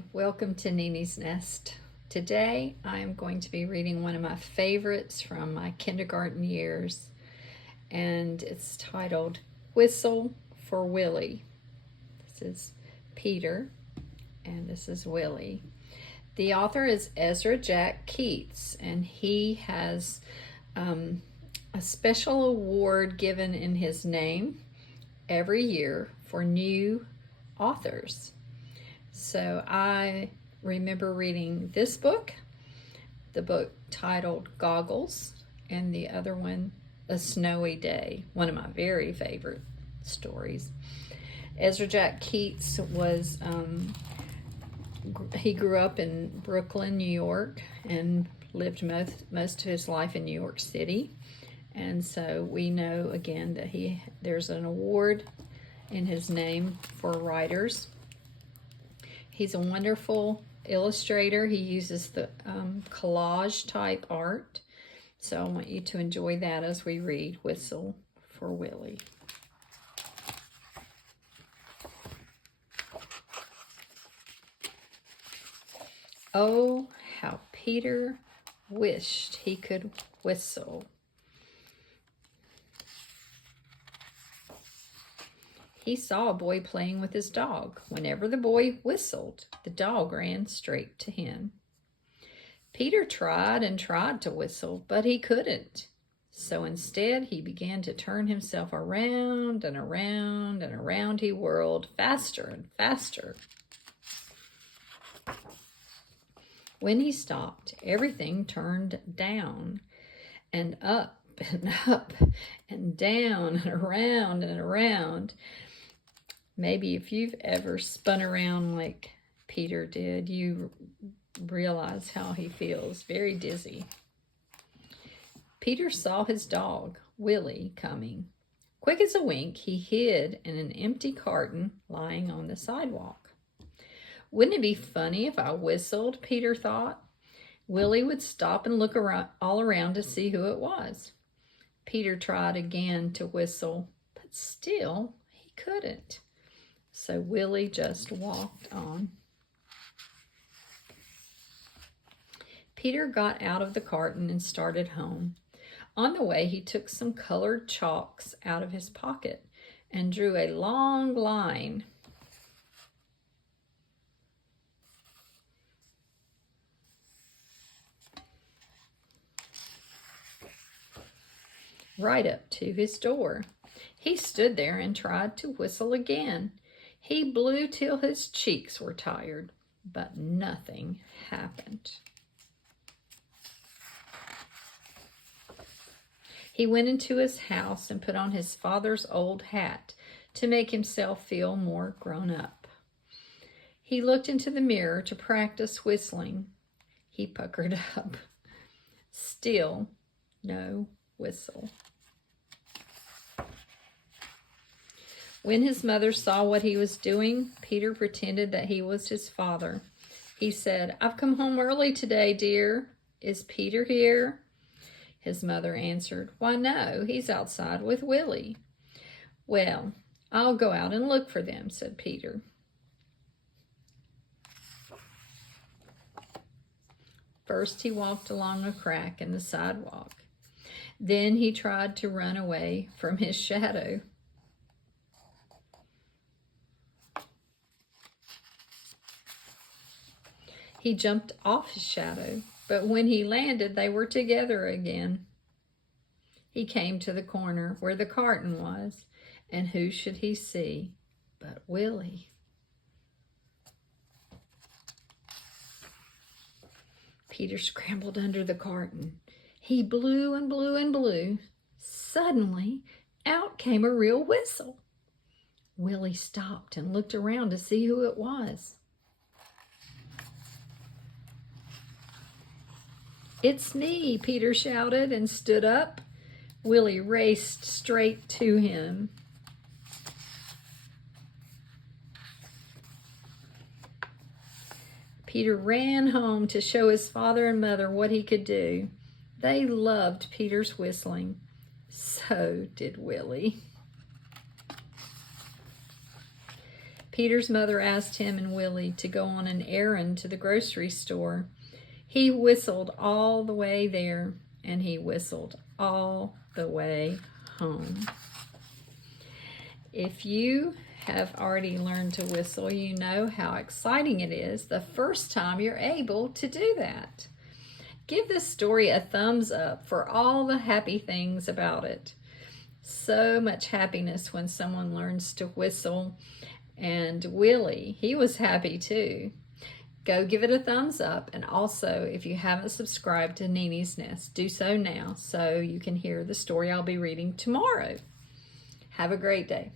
Hi, welcome to Nini's Nest. Today I am going to be reading one of my favorites from my kindergarten years, and it's titled Whistle for Willie. This is Peter, and this is Willie. The author is Ezra Jack Keats, and he has a special award given in his name every year for new authors. So I remember reading this book, the book titled Goggles, and the other one, A Snowy Day, one of my very favorite stories. Ezra Jack Keats was, he grew up in Brooklyn, New York, and lived most of his life in New York City. And so we know again that there's an award in his name for writers. He's a wonderful illustrator. He uses the collage type art. So I want you to enjoy that as we read Whistle for Willie. Oh, how Peter wished he could whistle. He saw a boy playing with his dog. Whenever the boy whistled, the dog ran straight to him. Peter tried and tried to whistle, but he couldn't. So instead, he began to turn himself around and around and around he whirled, faster and faster. When he stopped, everything turned down and up and down and around and around. Maybe if you've ever spun around like Peter did, you realize how he feels, very dizzy. Peter saw his dog, Willie, coming. Quick as a wink, he hid in an empty carton lying on the sidewalk. Wouldn't it be funny if I whistled, Peter thought. Willie would stop and look all around to see who it was. Peter tried again to whistle, but still he couldn't. So Willie just walked on. Peter got out of the carton and started home. On the way, he took some colored chalks out of his pocket and drew a long line right up to his door. He stood there and tried to whistle again. He blew till his cheeks were tired, but nothing happened. He went into his house and put on his father's old hat to make himself feel more grown up. He looked into the mirror to practice whistling. He puckered up. Still no whistle. When his mother saw what he was doing, Peter pretended that he was his father. He said, "I've come home early today, dear. Is Peter here?" His mother answered, "Why, no, he's outside with Willie." "Well, I'll go out and look for them," said Peter. First, he walked along a crack in the sidewalk. Then he tried to run away from his shadow. He jumped off his shadow, but when he landed, they were together again. He came to the corner where the carton was, and who should he see but Willie? Peter scrambled under the carton. He blew and blew and blew. Suddenly, out came a real whistle. Willie stopped and looked around to see who it was. "It's me," Peter shouted and stood up. Willie raced straight to him. Peter ran home to show his father and mother what he could do. They loved Peter's whistling. So did Willie. Peter's mother asked him and Willie to go on an errand to the grocery store, he whistled all the way there, and he whistled all the way home. If you have already learned to whistle, you know how exciting it is the first time you're able to do that. Give this story a thumbs up for all the happy things about it. So much happiness when someone learns to whistle. And Willie, he was happy too. Go give it a thumbs up. And also, if you haven't subscribed to Nini's Nest, do so now so you can hear the story I'll be reading tomorrow. Have a great day.